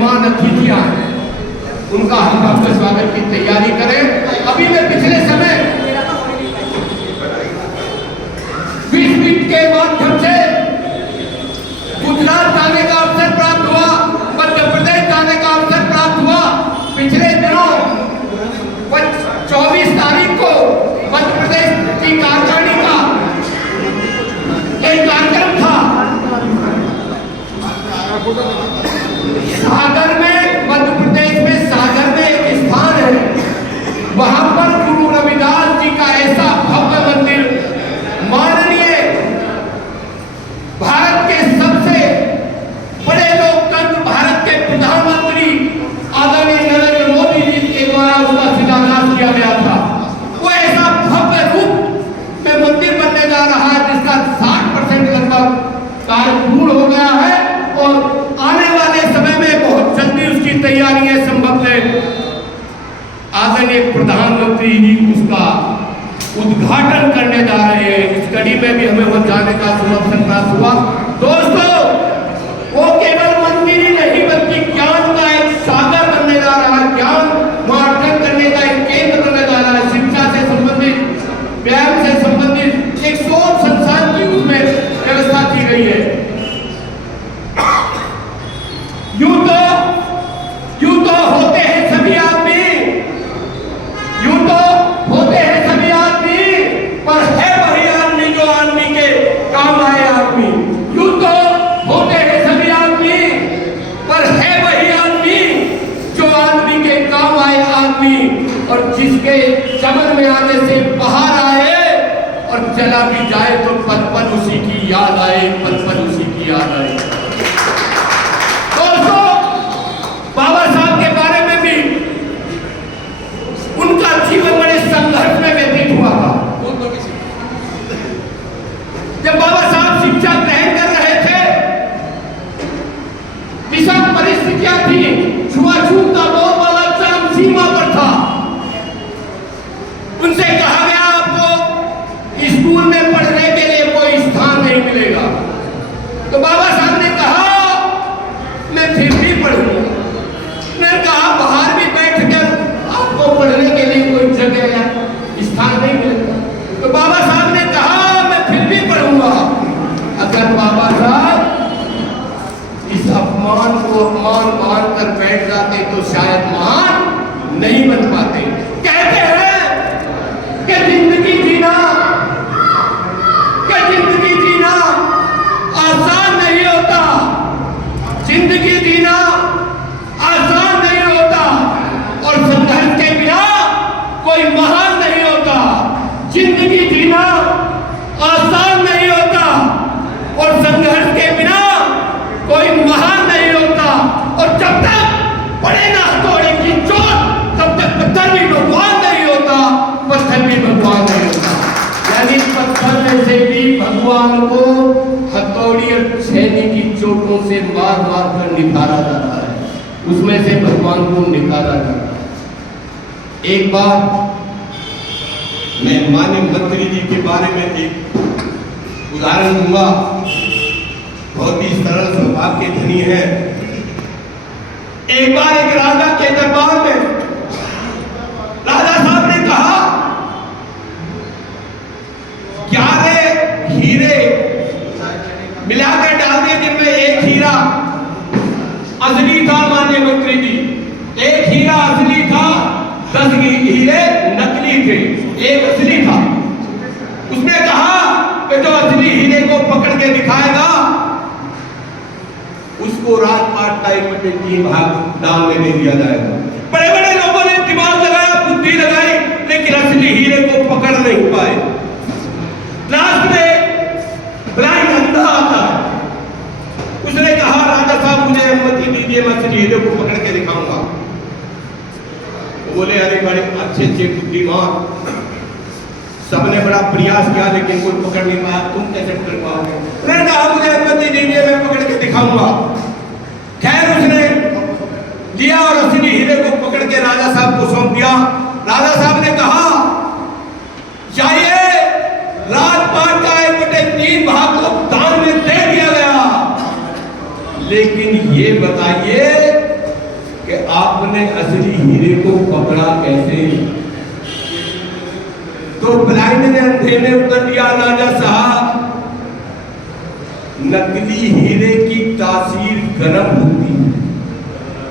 मेहमान अतिथियां हैं, उनका हम भव्य स्वागत की तैयारी करें। अभी मैं पिछले समय विश्व के माध्यम से गुजरात जाने का अवसर प्राप्त हुआ, मध्य प्रदेश जाने का अवसर प्राप्त हुआ। पिछले दिनों 24 तारीख को मध्य प्रदेश की कार्यकारिणी का एक कार्यक्रम था सागर में। मध्य प्रदेश में सागर में एक स्थान है, वहां पर गुरु रविदास जी का ऐसा भव्य मंदिर, माननीय भारत के सबसे बड़े लोकतंत्र, भारत के प्रधानमंत्री आदरणीय नरेंद्र मोदी जी के द्वारा उसका शिलान्यास किया गया था। वो ऐसा भव्य रूप में मंदिर बनने जा रहा है जिसका 60% लगभग कार्य पूर्ण हो गया है और आने वाले समय में बहुत जल्दी उसकी तैयारियां संभवतः आदरणीय प्रधानमंत्री जी उसका उद्घाटन करने जा रहे हैं। इस कड़ी में भी हमें वहां जाने का अवसर प्राप्त हुआ। दोस्तों, वो केवल मंदिर ही नहीं बल्कि ज्ञान का एक सागर बनने जा रहा है, ज्ञान मार्जन करने का एक केंद्र बनने जा रहा है। शिक्षा से संबंधित, व्यायाम से संबंधित एक शोध संस्थान की उसमें व्यवस्था की गई है। यूं तो होते हैं सभी आदमी, यूं तो होते हैं सभी आदमी, पर है वही आदमी जो आदमी के काम आए आदमी। यूं तो होते हैं सभी आदमी, पर है वही आदमी जो आदमी के काम आए आदमी, और जिसके चमन में आने से बाहर आए और चला भी जाए तो पल पल उसी की याद आए, पल पल उसी की याद आए। दोस्तों, बाबा साहब के बारे में भी उनका जीवन बड़े संघर्ष में व्यतीत हुआ था। जब बाबा साहब शिक्षा ग्रहण कर रहे थे, विषम परिस्थितियां थी, छुआछूत का बोलबाला चरम सीमा पर था। उनसे कहा गया आपको स्कूल में पढ़ने के लिए कोई स्थान नहीं मिलेगा। तो बाबा साहब ने कहा मैं फिर भी पढ़ूंगा। मैंने कहा बाहर भी बैठकर आपको पढ़ने के लिए कोई जगह या स्थान नहीं मिलेगा। तो बाबा साहब ने कहा मैं फिर भी पढ़ूंगा। अगर बाबा साहब इस अपमान को अपमान मानकर बैठ जाते तो शायद महान नहीं बन पाते। कहते हैं कि जिंदगी जीना आसान नहीं होता, जिंदगी जीना आसान नहीं होता, और संघर्ष के बिना कोई महान नहीं होता। जिंदगी जीना आसान नहीं होता और संघर्ष के बिना कोई महान नहीं होता। और जब तक पड़े ना हथौड़े की चोट तब तक पत्थर भी भगवान नहीं होता, पत्थर भी भगवान नहीं होता। यानी पत्थर में से भी भगवान को हथौड़ी और छेनी की चोटों से मार मार कर निखारा जाता है, उसमें से भगवान को निखारा जाता है। एक बार मैं माननीय मंत्री जी के बारे में एक उदाहरण दूंगा। बहुत ही सरल स्वभाव के धनी है। एक बार एक राजा के दरबार में राजा साहब ने कहा 11 हीरे मिलाकर डाल दिए, जिनमें एक हीरा असली था। माननीय मंत्री जी, एक हीरा असली था, 10 हीरे नकली थे, एक असली था। उसने कहा कि जो असली हीरे को पकड़ के दिखाएगा उसको राजपाट का 1/3 भाग दाम में दे दिया जाएगा। बड़े बड़े लोगों ने दिमाग लगाया, बुद्धि लगाई, लेकिन असली हीरे को पकड़ नहीं पाए। लास्ट में ब्लाइंड अंधा आता है। उसने कहा राजा साहब मुझे अनुमति दीजिए, मैं असली हीरे को पकड़ के दिखाऊंगा। बोले अरे बड़े अच्छे बुद्धिमान, सबने बड़ा प्रयास किया लेकिन कोई पकड़ नहीं पाया, तुम कैसे पकड़ पाओगे? मैंने कहा मुझे अनुमति दीजिए, मैं पकड़ के दिखाऊंगा। खैर उसने लिया और असली हीरे को पकड़ के राजा साहब को सौंप दिया। राजा साहब ने कहा जाइए, राजपाट का 1/3 भाग को दान में दे दिया गया, लेकिन ये बताइए आपने असली हीरे को पकड़ा कैसे? तो ब्लाइंड ने अंधे ने उत्तर दिया, राजा साहब, नकली हीरे की तासीर गर्म होती है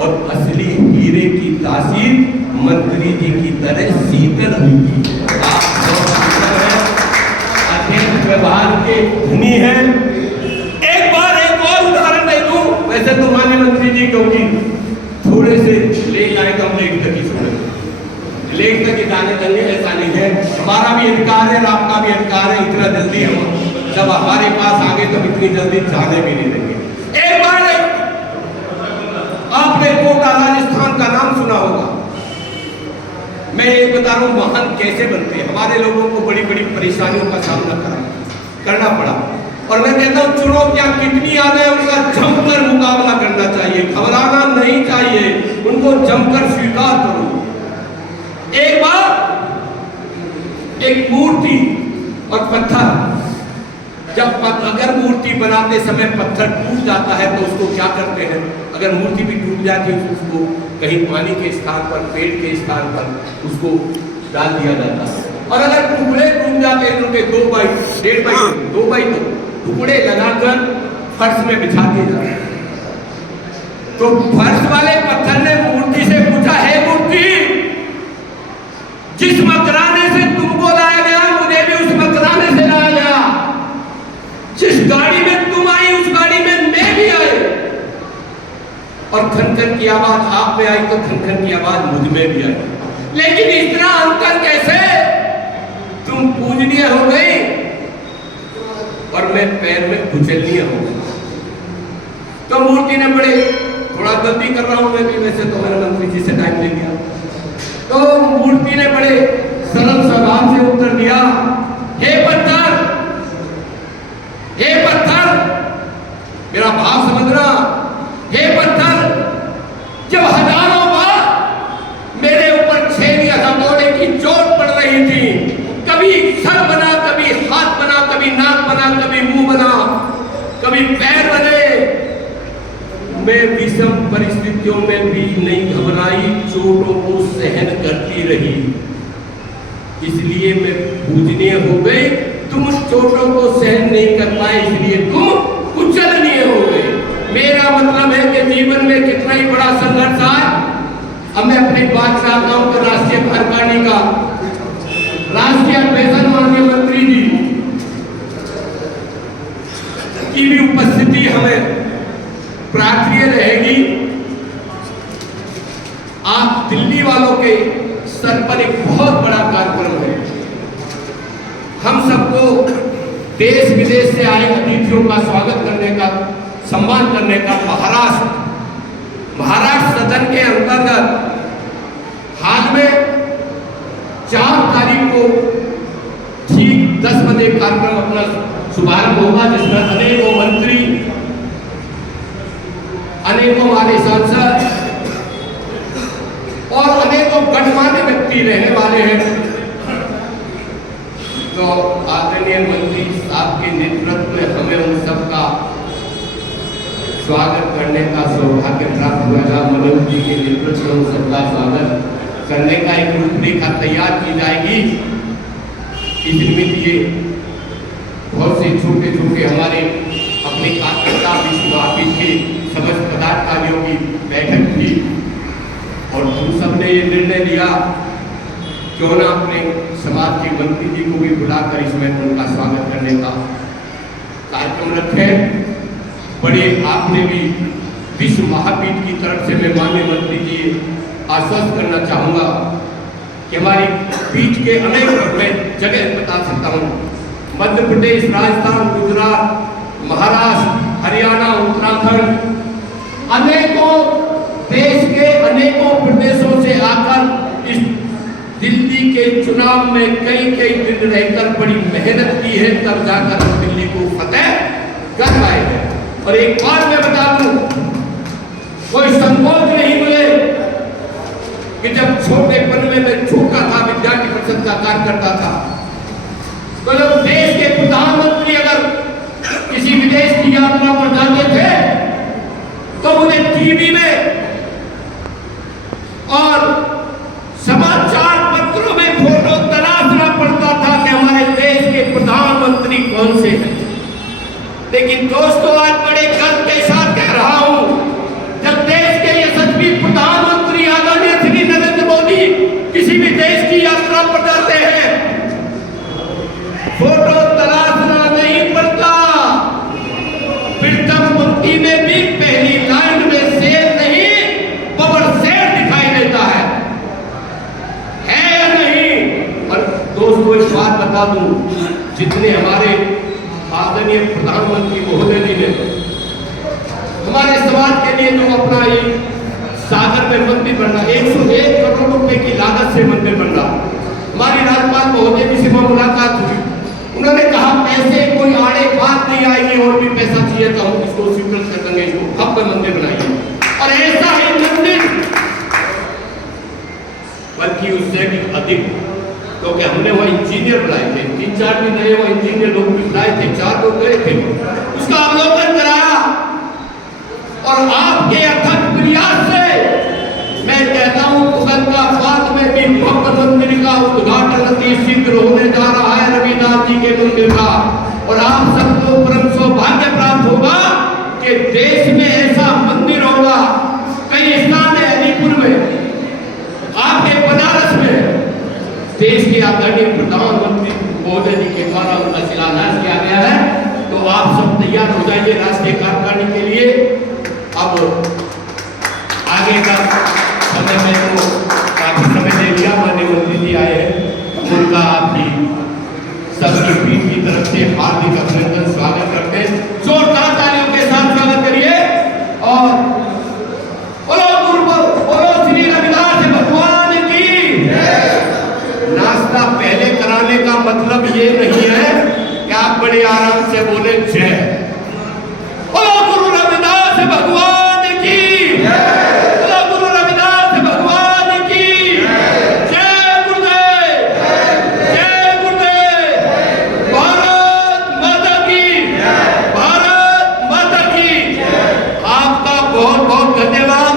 और असली हीरे की तासीर मंत्री जी की तरह शीतल होती है। आप अत्यंत व्यवहार के धनी हैं। एक बार एक और उदाहरण दे दूं। वैसे तो माननीय मंत्री जी क्योंकि थोड़े से लेख आए तो हम लेख तक ही सुने, लेख तक ही जाने देंगे, ऐसा नहीं है। हमारा भी अधिकार है और आपका भी अधिकार है। इतना जल्दी हम जब हमारे पास आ गए तो इतनी जल्दी जाने भी नहीं देंगे। एक बार आपने कोटा राजस्थान का नाम सुना होगा। मैं ये बता रहा हूँ वाहन कैसे बनते हैं। हमारे लोगों को बड़ी बड़ी परेशानियों का सामना करना पड़ा और मैं कहता हूँ चुनौतियां कितनी आ जाए उनका जमकर मुकाबला करना चाहिए, घबराना नहीं चाहिए, उनको जमकर स्वीकार करो। एक बार एक मूर्ति और पत्थर, जब अगर मूर्ति बनाते समय पत्थर टूट जाता है तो उसको क्या करते हैं? अगर मूर्ति भी टूट जाती है उसको कहीं पानी के स्थान पर, पेड़ के स्थान पर उसको डाल दिया जाता है। और अगर टुकड़े टूट जाते हैं उनके 2 बाई 1.5 बाई 2 बाई 2 टुकड़े लगाकर फर्श में बिछा दिए जाते हैं। तो फर्श वाले पत्थर ने मूर्ति से पूछा, है मूर्ति, जिस मकराने से तुमको लाया गया मुझे भी उस मकराने से लाया गया, जिस गाड़ी में तुम आई उस गाड़ी में मैं भी आई, और खनखन की आवाज आप में आई तो खनखन की आवाज मुझ में भी आई, लेकिन इतना अंतर कैसे? तुम पूजनीय हो गई और मैं पैर में कुचलनीय हो गई। तो मूर्ति ने बड़े, थोड़ा गलती कर रहा हूं मैं भी, वैसे तो मैंने मंत्री जी से टाइम ले लिया। तो मूर्ति ने बड़े सरल स्वभाव से उत्तर दिया, हे पत्थर, हे पत्थर, मेरा भाव समझना, हे पत्थर, जब हजारों बार मेरे ऊपर छेद या हथौड़े की चोट पड़ रही थी, कभी सर बना, कभी हाथ बना, कभी नाक बना, कभी मुंह बना, कभी पैर बने, मैं विषम परिस्थितियों में भी नहीं घबराई, चोटों को सहन करती रही, इसलिए मैं पूजनीय हो गई। तुम उस चोटों को सहन नहीं कर पाए इसलिए तुम कुचलनीय हो गए। मेरा मतलब है कि जीवन में कितना ही बड़ा संघर्ष आए, अब मैं अपनी बात चाहता हूं कि राष्ट्रीय कार्यकारिणी का राष्ट्रीय अधिवेशन माननीय मंत्री जी की भी उपस्थिति हमें प्रार्थनीय रहेगी। आज दिल्ली वालों के स्तर पर एक बहुत बड़ा कार्यक्रम है। हम सबको देश विदेश से आए अतिथियों का स्वागत करने का, सम्मान करने का महाराष्ट्र सदन के अंतर्गत हाल में 4 तारीख को ठीक 10 बजे कार्यक्रम अपना शुभारंभ होगा, जिसमें अनेकों मंत्री, अनेकों हमारे सांसद और अनेकों गणमान्य व्यक्ति रहने वाले हैं। तो आदरणीय मंत्री साहब के नेतृत्व में हमें उन सबका स्वागत करने का सौभाग्य प्राप्त हुआ। मनोज जी के नेतृत्व में उन सबका स्वागत करने का एक रूपरेखा तैयार की जाएगी। इस निमित्त ये बहुत से छोटे छोटे हमारे अपने कार्यकर्ता विश्व के समस्त पदाधिकारियों की बैठक थी और हम सब ने ये निर्णय लिया क्यों ना अपने समाज के मंत्री जी को भी बुलाकर इसमें उनका स्वागत करने का कार्यक्रम रखें। बड़े आपने भी विश्व महापीठ की तरफ से मैं माननीय मंत्री जी आश्वस्त करना चाहूँगा कि हमारी पीठ के अनेक मैं जगह बता सकता हूँ, मध्य प्रदेश, राजस्थान, गुजरात, महाराष्ट्र, हरियाणा, उत्तराखंड, अनेकों देश के अनेकों प्रदेशों से आकर इस दिल्ली के चुनाव में कई दिन रहकर बड़ी मेहनत की है, तब जाकर दिल्ली को फतेह कर पाए हैं। और एक बात मैं बता दूं, कोई संकोच नहीं मुझे कि जब छोटेपन में मैं छोटा था, विद्यार्थी परिषद का कार्य करता था, तो जब देश के प्रधानमंत्री अगर किसी विदेश की यात्रा पर जाते थे तो मुझे टीवी में लेकिन दोस्तों आज बड़े गर्व के साथ कह रहा हूं, जब देश के यशस्वी प्रधानमंत्री आदरणीय श्री नरेंद्र मोदी किसी भी देश की यात्रा पर जाते हैं, फोटो तलाशना नहीं पड़ता। प्रथम पंक्ति में भी पहली लाइन में शेर नहीं बबर शेर दिखाई देता है या नहीं? और दोस्तों इस बात बता दूं, जितने हमारे आदरणीय प्रधानमंत्री महोदय जी ने हमारे समाज के लिए जो अपना ये सागर में मंदिर बन रहा, 101 करोड़ रुपए की लागत से मंदिर बन रहा, हमारी राज्यपाल महोदय जी से मुलाकात हुई, उन्होंने कहा पैसे कोई आड़े बात नहीं आएगी, और भी पैसा चाहिए तो हम इसको स्वीकृत कर देंगे, इसको हम पे मंदिर बनाइए। और ऐसा ही मंदिर, बल्कि उससे भी अधिक, क्योंकि हमने वो इंजीनियर बुलाए थे, 3-4 भी नए वो इंजीनियर लोग भी बुलाए थे, 4 लोग गए थे, उसका अवलोकन कराया। और आपके अथक प्रयास से मैं कहता हूं औरंगाबाद में भी भव्य मंदिर का उद्घाटन अति शीघ्र होने जा रहा है, रविदास जी के मंदिर का। और आप सबको परम सौभाग्य प्राप्त होगा कि देश में ऐसा मंदिर होगा। कई स्थान है, अलीपुर में, आपके बनारस में, देश के आदरणीय प्रधानमंत्री महोदय जी के द्वारा उनका शिलान्यास किया गया है। तो आप सब तैयार हो जाइए राष्ट्रीय कार्यकारिणी के लिए। अब आगे का समय में तो काफी समय दे दिया, माननीय मंत्री जी आए हैं, उनका आपकी सबकी टीम की तरफ से हार्दिक अभिनंदन स्वागत करते हैं। जोरदार तालियों के साथ स्वागत करिए। और बोलो श्री रविदास भगवान की। नाश्ता पहले कराने का मतलब ये नहीं है कि आप बड़े आराम से बोले जय। बोलो गुरु रविदास भगवान की, बोलो गुरु रविदास भगवान की जय। गुरुदेव, जय गुरुदेव। भारत माता की, भारत माता की। आपका बहुत बहुत धन्यवाद।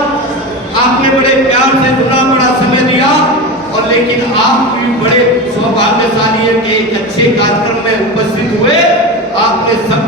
आपने बड़े प्यार से सुना, बड़ा समय दिया, और लेकिन आप भी बड़े सौभाग्यशाली है कि एक अच्छे कार्यक्रम में उपस्थित हुए। आपने सब